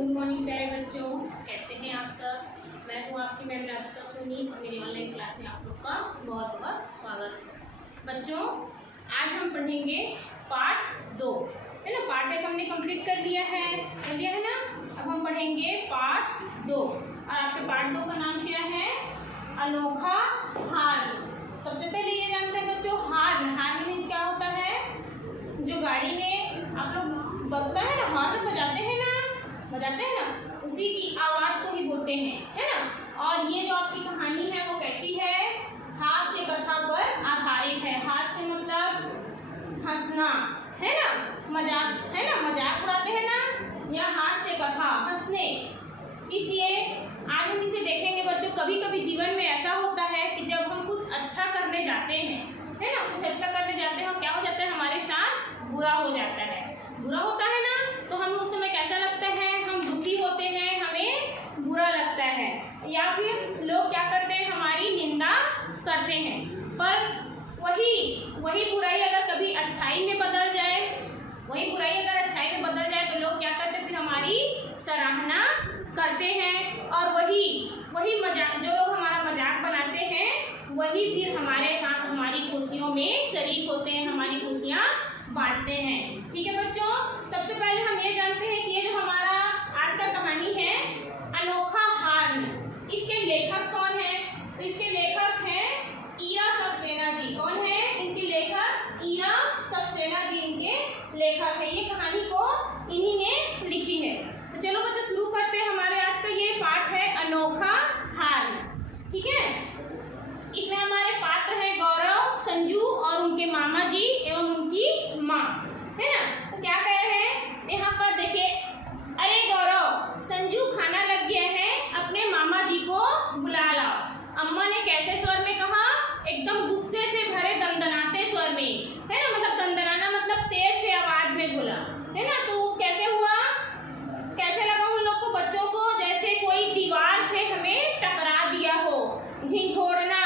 Good morning प्यारे बच्चों, कैसे हैं आप सब। मैं हूँ आपकी मैम राधिका सोनी और मेरी ऑनलाइन क्लास में आप लोग का बहुत बहुत स्वागत है। बच्चों, आज हम पढ़ेंगे पार्ट 2, है ना। पार्ट 1 हमने कंप्लीट कर लिया है ना। अब हम पढ़ेंगे पार्ट 2 और आपके पार्ट 2 का नाम क्या है? अनोखा हार्न। सबसे पहले ये जानते हैं बच्चों, हार्न मीन्स क्या होता है? जो गाड़ी में आप लोग बजता है ना, हॉर्न बजाते हैं ना, उसी की आवाज को ही बोलते हैं, है ना। और ये जो आपकी कहानी है वो कैसी है? हास्य कथा पर आधारित है। हास्य मतलब हंसना, है ना, मजाक, है ना, मजाक उड़ाते हैं ना, या हास्य कथा हंसने। इसलिए आज हम इसे देखेंगे बच्चों। कभी कभी जीवन में ऐसा होता है कि जब हम कुछ अच्छा करने जाते हैं, है ना, कुछ अच्छा करने जाते हैं, क्या हो जाता है? हमारे साथ बुरा हो जाता है। बुरा होता है ना, तो हमें उस समय कैसा लगता है? हम दुखी होते हैं, हमें बुरा लगता है, या फिर लोग क्या करते हैं? हमारी निंदा करते हैं। पर वही बुराई अगर कभी अच्छाई में बदल जाए, तो लोग क्या करते हैं? फिर हमारी सराहना करते हैं। और वही मजाक, जो लोग हमारा मजाक बनाते हैं, वही फिर हमारे साथ हमारी खुशियों में शरीक होते हैं, हमारी खुशियाँ बांटते हैं। ठीक है बच्चों, सबसे पहले हम ये जानते हैं कि ये जो हमारा आज का कहानी है अनोखा हार्न, इसके लेखक कौन है? तो इसके लेखक हैं ईरा सक्सेना जी। कौन है इनके लेखक? ईरा सक्सेना जी इनके लेखक है। ये कहानी को इन्हीं ने लिखी है। तो चलो बच्चों शुरू करते हैं। हमारे आज का ये पाठ है अनोखा हार्न। ठीक है, इसमें हमारे पात्र हैं गौरव, संजू और उनके मामा जी एवं उनकी माँ, है ना। तो क्या कह रहे हैं यहाँ पर? देखिए, अरे गौरव, संजू खाना लग गया है, अपने मामा जी को बुला लाओ। अम्मा ने कैसे स्वर में कहा? एकदम गुस्से से भरे दंदनाते स्वर में, है ना। मतलब दंदनाना मतलब तेज से आवाज में बोला, है ना। तो कैसे हुआ? कैसे लगा उन लोग को, बच्चों को? जैसे कोई दीवार से हमें टकरा दिया हो। झिझोड़ना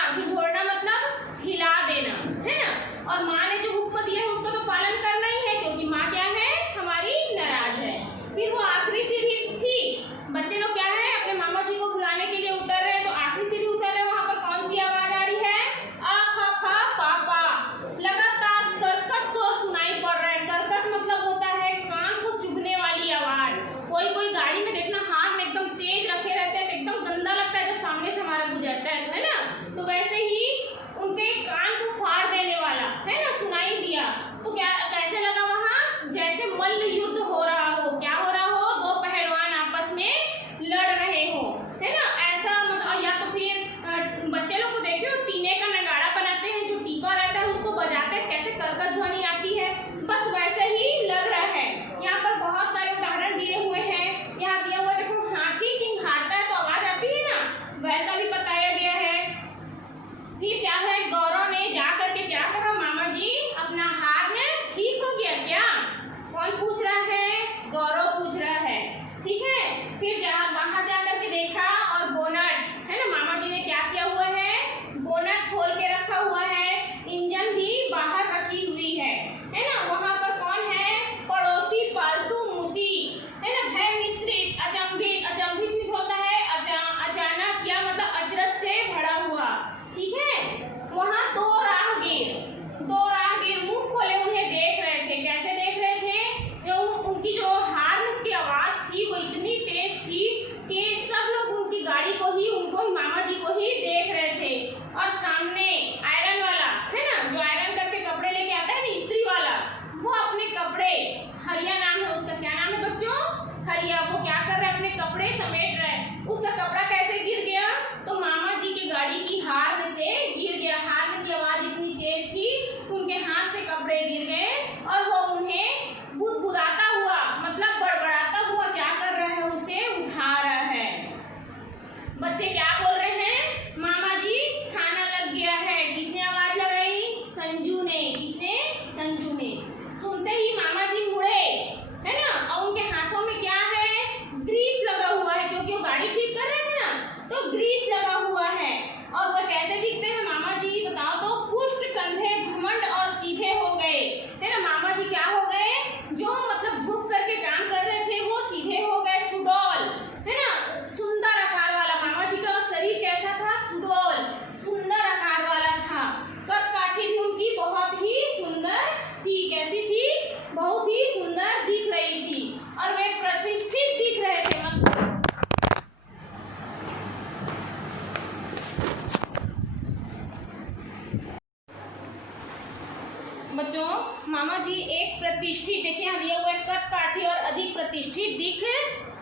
देखिए यहाँ दिया हुआ है, कद काठी और अधिक प्रतिष्ठित दिख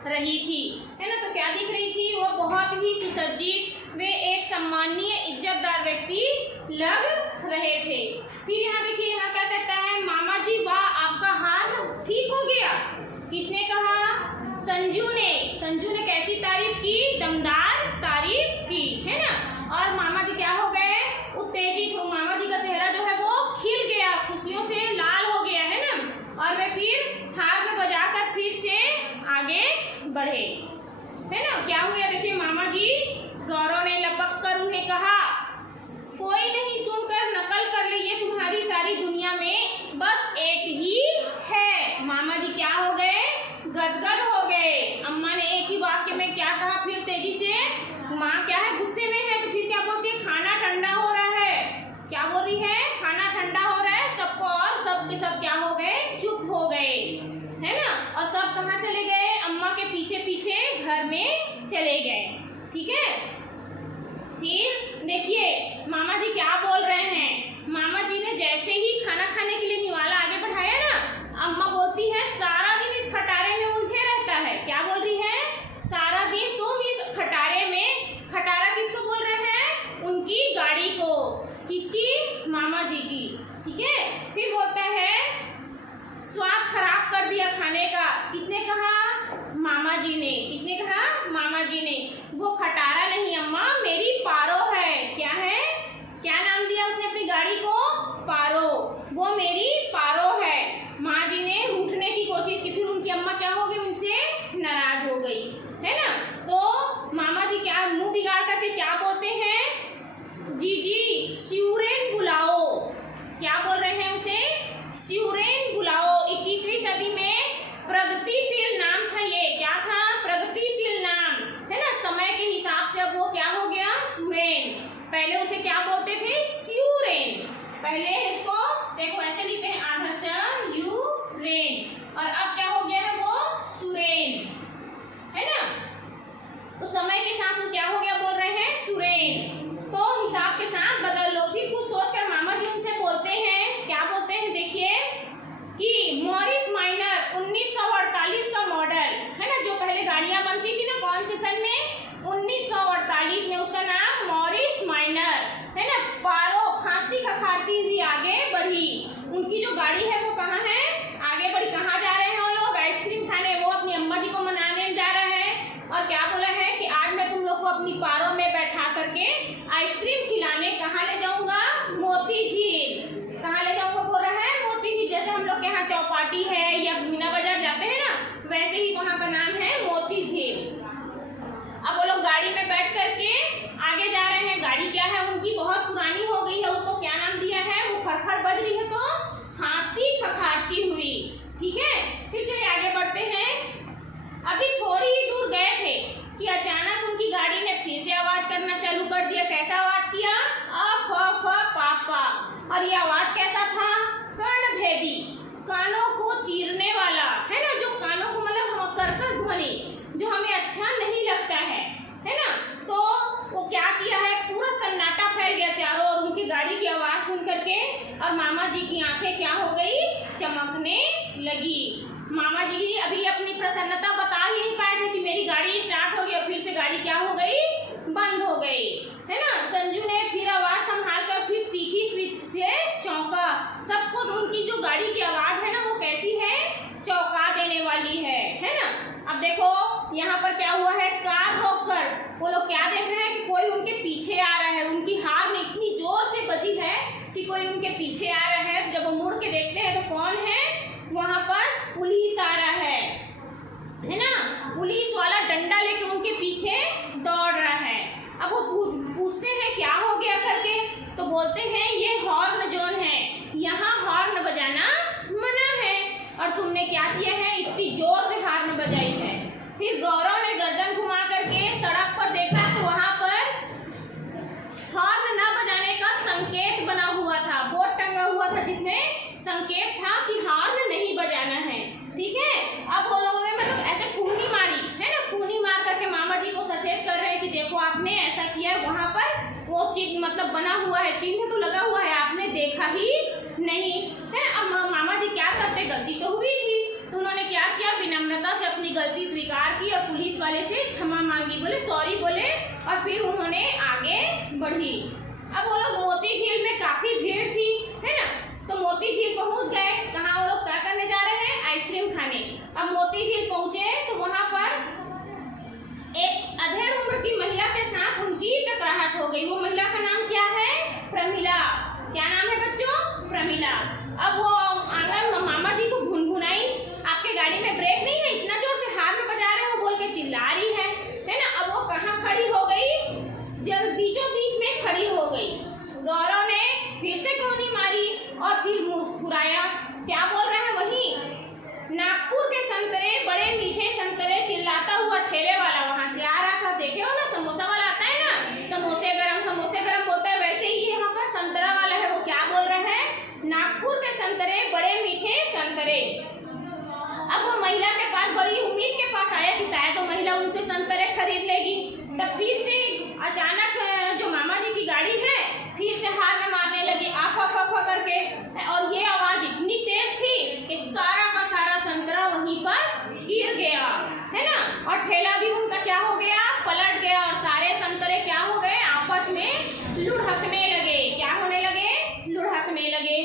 रही थी, है ना। तो क्या दिख रही थी, वो बहुत ही सुसज्जित, वे एक सम्मानीय इज्जतदार व्यक्ति लग रहे थे। फिर यहाँ देखिए, यहाँ क्या कहता है, मामा जी वाह आपका हाल ठीक हो गया। किसने कहा, संजू ने। संजू ने कैसी तारीफ की, दमदार तारीफ की, है ना। और मामा जी क्या हो गए, उत्तेजित हो, मामा जी का चेहरा जो है वो खिल गया, खुशियों से लाल हो गया, है ना। और वे फिर हाथ बजाकर फिर से आगे बढ़े, है ना। क्या हुआ देखिए, मामा जी, गौरव ने लपक कर उन्हें कहा, कोई नहीं, सुनकर नकल कर ली, ये तुम्हारी सारी दुनिया में बस एक ही है। मामा जी क्या हो गए, गदगद हो गए। अम्मा ने एक ही वाक्य में क्या कहा, फिर तेजी से, माँ क्या है, गुस्से में है, तो फिर क्या बोलती है, खाना ठंडा हो रहा है। क्या बोल रही है, खाना ठंडा हो रहा है। सबको, और सब के सब क्या हो गए, चुप हो गए, है ना। और सब कहाँ चले गए, अम्मा के पीछे पीछे घर में चले गए, ठीक है। फिर देखिए मामा जी क्या बोल रहे हैं, मामा जी ने जैसे ही खाना खाने के लिए निवाला आगे बढ़ाया ना, अम्मा बोलती है, सारा दिन इस खटारे में उलझे रहता है। क्या बोल रही है, सारा दिन तुम इस खटारे में, खटारा किसको बोल रहे हैं, उनकी गाड़ी को, किसकी, मामा जी की, ठीक है। फिर बोलता है, स्वाद खराब कर दिया खाने का। किसने कहा, मामा जी ने। किसने कहा, मामा जी ने। वो खटारा नहीं अम्मा, मेरी पारो है। क्या है, क्या नाम दिया उसने अपनी गाड़ी को, पारो। वो मेरी पारो है। माँ जी ने रूठने की कोशिश की, फिर उनकी अम्मा क्या हो गई, उनसे नाराज हो गई, है ना। तो मामा जी क्या मुंह बिगाड़ करके क्या बोलते हैं, जी शिवरेन बुलाओ। क्या बोल रहे हैं उसे, शिवरेन बुलाओ। 21वीं सदी में प्रगतिशील नाम था ये, क्या था, प्रगतिशील नाम, है ना। समय के हिसाब से अब वो क्या हो गया, सुरेन। पहले उसे क्या बोलते थे, शिवरेन। पहले इसको देखो ऐसे लिखते हैं, आधा श यू रेन, और अब क्या हो गया है, वो सुरेन, है ना। तो समय के साथ वो क्या हो गया, बोल रहे हैं सुरेन। तो हिसाब के साथ बदल लो। फिर कुछ सोचकर मामा जी उनसे बोलते हैं, क्या बोलते हैं, देखिए कि मॉरिस माइनर 1948 का मॉडल, है ना। जो पहले गाड़ियां बनती थी ना, कौन से सन में, 1948 में, उसका नाम मॉरिस माइनर, है ना। पारो खांसती खखारती हुई आगे बढ़ी। उनकी जो गाड़ी है वो कहाँ है, आगे बढ़ी। कहाँ जा रहे हैं वो लोग, आइसक्रीम खाने। वो अपनी अम्मा जी को मनाने जा रहे हैं, और क्या बोला है कि आज मैं तुम लोग को अपनी पारो में बैठा करके आइसक्रीम खिलाने कहाँ ले जाऊंगा, मोती झील। कहाँ ले जाऊंगा, बोल रहा है मोती झील। जैसे हम लोग के यहाँ चौपाटी है या मीना बाजार जाते हैं ना, वैसे ही वहाँ का नाम है मोती झील। अब वो लोग गाड़ी में बैठ करके आगे जा रहे हैं। गाड़ी क्या है उनकी, बहुत पुरानी हो गई है। उसको क्या नाम दिया है, वो खड़खड़ बज रही है तो खांसती खखारती हुई, ठीक है। फिर चलिए आगे बढ़ते हैं। अभी थोड़ी ही दूर गए थे कि अचानक उनकी गाड़ी ने फिर से आवाज करना चालू कर दिया। कैसा आवाज किया, अफ अफ पापा। और ये आवाज कैसा था, कर्णभेदी, कानों को चीरने वाला, है ना। जो कानों को मतलब कर्कश ध्वनि, जो हमें अच्छा नहीं लगता है ना। तो वो क्या किया है, पूरा सन्नाटा फैल गया चारों ओर उनकी गाड़ी की आवाज सुन करके। और मामा जी की आंखें क्या हो गई, चमकने लगी। मामा जी अभी अपनी प्रसन्नता बता ही नहीं पाए थे कि मेरी गाड़ी स्टार्ट हो गई, और फिर से गाड़ी क्या हो गई, बंद हो गई, है ना। संजू ने फिर आवाज संभाल कर फिर तीखी से चौंका। सबको उनकी जो गाड़ी की आवाज है ना, वो कैसी है, चौंका देने वाली है ना। अब देखो यहाँ पर क्या हुआ है, कार रोककर वो लोग क्या देख रहे हैं कि कोई उनके पीछे आ रहा है। उनकी हार्न इतनी जोर से बजी है कि कोई उनके पीछे आ रहा है। तो जब वो मुड़ के देखते हैं तो कौन है, वहाँ पास पुलिस आ रहा है ना। पुलिस वाला डंडा लेके उनके पीछे दौड़ रहा है। अब वो पूछते हैं क्या हो गया करके, तो बोलते हैं ये हॉर्न जोन है, यहाँ हॉर्न बजाना मना है, और तुमने क्या किया है, इतनी जोर से हॉर्न बजाई है। फिर गौरव ने गर्दन घुमा करके सड़क पर देखा तो वहाँ पर हॉर्न न बजाने का संकेत बना हुआ था, बोर्ड टंगा हुआ था जिसमें संकेत था कि हॉर्न नहीं बजाना है, ठीक है। अब वो लोगों ने मतलब ऐसे कूहनी मारी, है ना। कूहनी मार करके मामा जी को सचेत कर रहे हैं कि देखो आपने ऐसा किया, वहाँ पर वो चिन्ह मतलब बना हुआ है, चिन्ह तो लगा हुआ है, आपने देखा ही नहीं है। अब मामा जी क्या करते, गलती तो हुई थी, विनम्रता से अपनी गलती स्वीकार की और पुलिस वाले से क्षमा मांगी, बोले सॉरी बोले, और फिर उन्होंने आगे बढ़ी। अब वो लोग मोती झील में काफी भीड़ थी, है ना, तो मोती झील पहुंच गए। कहाँ वो लोग क्या करने जा रहे हैं? आइसक्रीम खाने। अब मोती झील पहुंचे तो वहां पर एक अधेड़ उम्र की महिला के साथ उनकी टकराहट हो गई। वो महिला का नाम क्या है? प्रमिला। क्या नाम है बच्चों? प्रमिला। अब वो आंगन मामा जी को भुनभुनाई, आपके गाड़ी में ब्रेक नहीं है, इतना जोर से हाथ में बजा रहे हो बोल के चिल्ला रही है ना। अब वो कहाँ खड़ी हो गई? जब बीचों बीच में खड़ी हो गई। गौरव ने फिर से कौनी मारी और फिर मुस्कुराया। क्या बोल रहे हैं? वही नागपुर के संतरे, बड़े मीठे संतरे, चिल्लाता हुआ ठेले वाला वहां से आ रहा था। देखे हो ना, समोसा वाला आता है ना, समोसे गरम बोलता है, वैसे ही यहाँ पर संतरा वाला है। वो क्या बोल रहे हैं? नागपुर के संतरे, बड़े मीठे संतरे। अब वो महिला के पास बड़ी उम्मीद के पास आया कि शायद वो महिला उनसे संतरे खरीद लेगी। तब फिर से अचानक जो मामा जी की गाड़ी है फिर से हाथ में मारने लगी, आफा फाफा करके, और ये आवाज इतनी तेज थी कि सारा का सारा संतरा वहीं पर गिर गया, है ना, और ठेला भी उनका क्या हो गया? पलट गया, और सारे संतरे क्या हो गए? आपस में लुढ़कने लगे। क्या होने लगे? लुढ़कने लगे।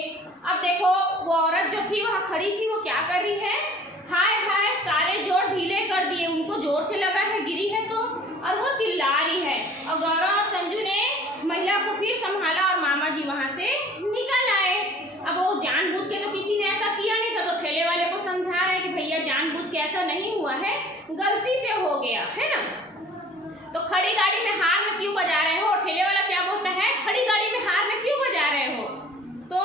अब देखो वो औरत जो थी वहाँ खड़ी थी, वो क्या कर रही है? हाय हाय, सारे जोड़ ढीले कर दिए, उनको जोर से लगा है, गिरी है तो, और वो चिल्ला रही है। और गौरव और संजू ने महिला को फिर संभाला और मामा जी वहां से निकल आए। अब वो जानबूझ के तो किसी ने ऐसा किया नहीं था, तो ठेले वाले को समझा रहे कि भैया जानबूझ के ऐसा नहीं हुआ है, गलती से हो गया, है ना। तो खड़ी गाड़ी में हार्न क्यों बजा रहे हो? ठेले वाला क्या बोलता है? खड़ी गाड़ी में हार्न क्यों बजा रहे हो? तो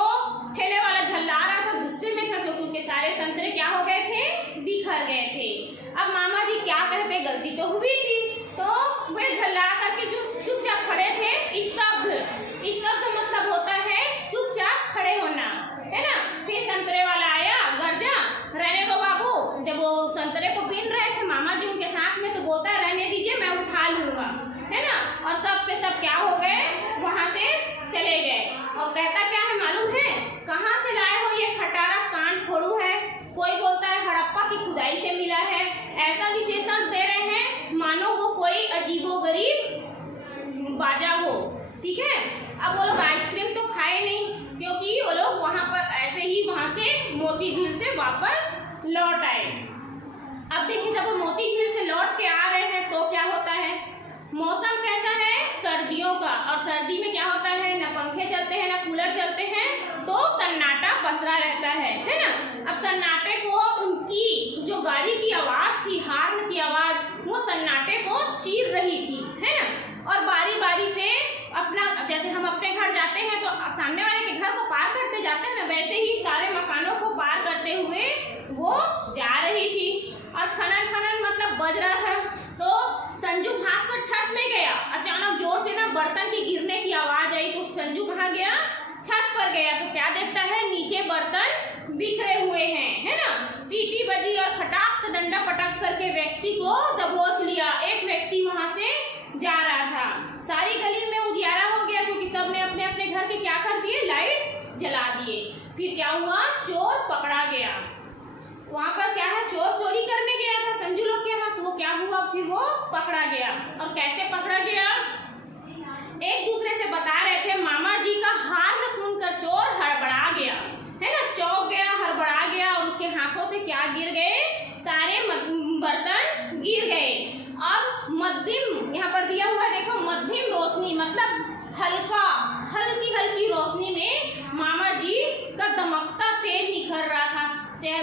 ठेले वाला झल्ला रहा था, गुस्से में था, क्योंकि उसके सारे संतरे क्या हो गए थे? बिखर गए थे। अब मामा जी क्या कहते? गलती तो हुई थी, तो वे झल्ला करके जो चुपचाप खड़े थे, स्तब्ध मतलब होता है चुपचाप खड़े होना, है ना। फिर संतरे वाला आया, गर्जा, रहने दो बाबू। जब वो संतरे को बीन रहे थे मामा जी उनके साथ में, तो बोलता है रहने दीजिए, मैं उठा लूंगा, है ना। और सब के सब क्या हो गए? वहां से चले गए। और कहता क्या है मालूम है? कहाँ से लाए हो ये खटारा? कान फोड़ू है। कोई बोलता है हड़प्पा की खुदाई से मिला है। ऐसा विशेषण दे रहे हैं मानो वो कोई अजीबोगरीब बाजा हो, ठीक है। अब वो लोग आइसक्रीम तो खाए नहीं, क्योंकि वो लोग वहां पर ऐसे ही वहां से मोती झील से वापस लौट आए। अब देखिए, जब वो मोती झील से लौट के आ रहे हैं तो क्या होता है? मौसम कैसा है? सर्दियों का। और सर्दी में क्या होता है? न पंखे चलते हैं, न कूलर चलते हैं, तो सन्नाटा पसरा रहता है ना। अब सन्नाटे को उनकी जो गाड़ी की आवाज थी, हार्न की आवाज, वो सन्नाटे को चीर रही थी, है ना। और बारी बारी से अपना, जैसे हम अपने घर जाते हैं तो सामने वाले के घर को पार करते जाते हैं ना, वैसे ही सारे मकानों को पार करते हुए वो जा रही थी। और खनन खनन मतलब बज रहा था। तो संजू भाग कर छत में गया। अचानक जोर से ना बर्तन के गिरने की आवाज आई, तो संजू कहाँ गया? छत पर गया। तो क्या देखता है? नीचे बर्तन बिखरे हुए हैं, है ना। सीटी बजी और खटाक से डंडा पटक करके व्यक्ति को दबोच लिया। एक व्यक्ति वहां से जा रहा था। सारी गली में उजियारा हो गया, क्योंकि सबने अपने अपने घर के क्या कर दिए? लाइट जला दिए। फिर क्या हुआ? चोर पकड़ा गया। वहां पर क्या है? चोर चोरी करने गया था संजू लोग के यहाँ, तो वो क्या हुआ? फिर वो पकड़ा गया। और कैसे पकड़ा गया? एक दूसरे से बता रहे थे। मामा जी का हार्न सुनकर चोर हड़बड़ा गया, है ना, चौंक गया, हड़बड़ा गया, और उसके हाथों से क्या गिर गए? सारे बर्तन गिर गए। अब मध्यम यहाँ पर दिया हुआ है, देखो, मध्यम रोशनी मतलब हल्की हल्की रोशनी में मामा जी का दमकता तेज निखर रहा था।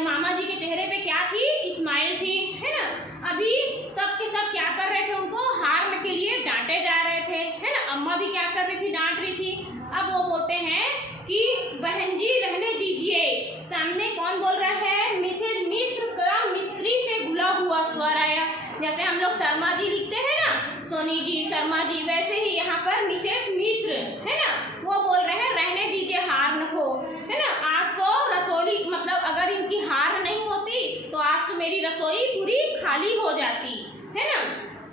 मामा जी के चेहरे पे क्या थी? स्माइल थी, है ना। अभी सब के सब क्या कर रहे थे? उनको हार्न के लिए डांटे जा रहे थे, है ना। अम्मा भी क्या कर रही थी? डांट रही थी। अब वो बोलते हैं कि बहन जी रहने दीजिए। सामने कौन बोल रहा है? मिसेज मिश्र का मिस्त्री से घुला हुआ स्वर आया। जैसे हम लोग शर्मा जी लिखते हैं ना, सोनी जी, शर्मा जी, वैसे ही यहाँ पर मिसेस मिश्र, है ना, वो बोल रहे हैं रहने दीजिए हार्न को, है ना। आज तो रसोई मतलब अगर इनकी हार्न नहीं होती तो आज तो मेरी रसोई पूरी खाली हो जाती, है ना।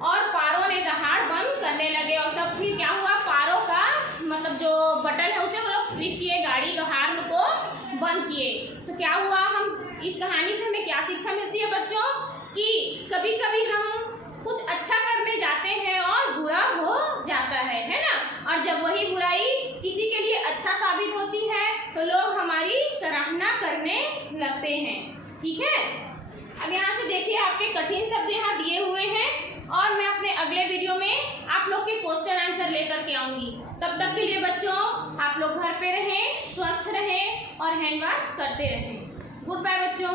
और पारों ने दहाड़ बंद करने लगे। और तब फिर क्या हुआ? पारों का मतलब जो बटन है उसे वो लोग स्विच किए, गाड़ी का हार्न को बंद किए। तो क्या हुआ? हम इस कहानी से हमें क्या शिक्षा मिलती है बच्चों कि कभी कभी हम कुछ अच्छा करने जाते हैं और बुरा हो जाता है ना। और जब वही बुराई किसी के लिए अच्छा साबित होती है तो लोग हमारी सराहना करने लगते हैं। ठीक है, अब यहाँ से देखिए आपके कठिन शब्द यहाँ दिए हुए हैं और मैं अपने अगले वीडियो में आप लोग के क्वेश्चन आंसर लेकर के आऊंगी। तब तक के लिए बच्चों आप लोग घर पे रहें, स्वस्थ रहें और हैंड वॉश करते रहें। गुड बाय बच्चों।